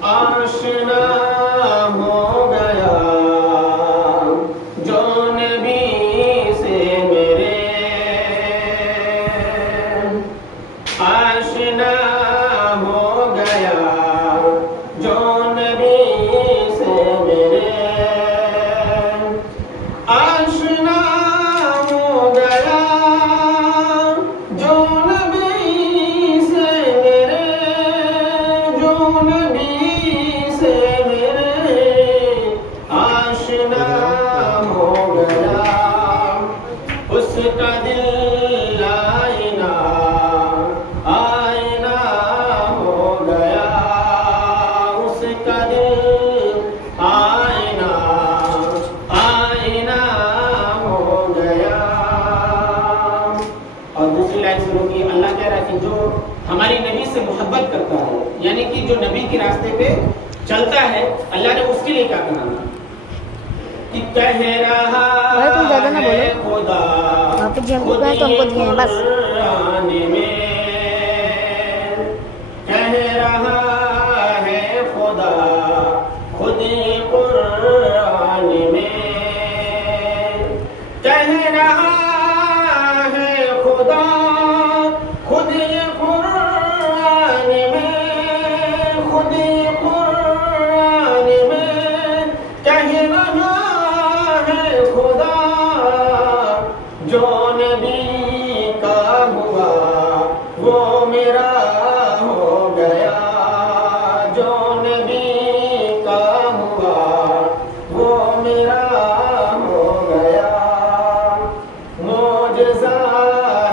आशना हो गया जो नबी से मेरे, आशना हो गया जो नबी से मेरे, आशना हो गया जो नबी से मेरे, जो नबी से मेरे, आशना हो गया उसका दिल आईना, आईना हो गया उसका दिल आईना, आईना हो गया। और दूसरी लाइन शुरू की, अल्लाह कह रहा है कि जो हमारी नबी से मोहब्बत करता है, यानी कि जो नबी के रास्ते पे चलता है, अल्लाह ने उसके लिए क्या कहा कि कह रहा भाई तुम ज्यादा ना बोलो, खुदा वहाँ पे जिम बुक है तो हमको दिए हैं बस। कुरान में कह रहा है खुदा खुद कुरान में, कह रहा है खुदा खुद कुरान में, खुद कुरान में कह रहा है खुदा जो नबी का हुआ वो मेरा हो गया, जो नबी का हुआ वो मेरा हो गया। मौजज़ा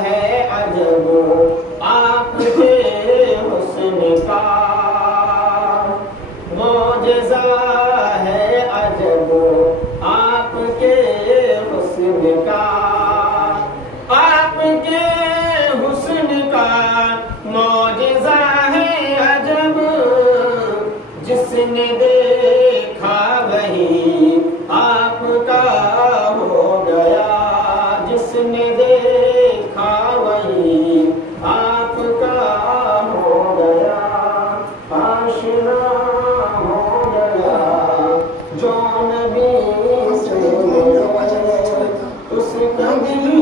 है अजब आपके हुस्न का, मौजज़ा है अजब आपके हुस्न का, आपके हुस्न का मौजज़ा है अजब, जिसने देखा वही आपका हो गया, जिसने देखा वही आपका हो गया। आशना हो गया जो नबी से उसका दिल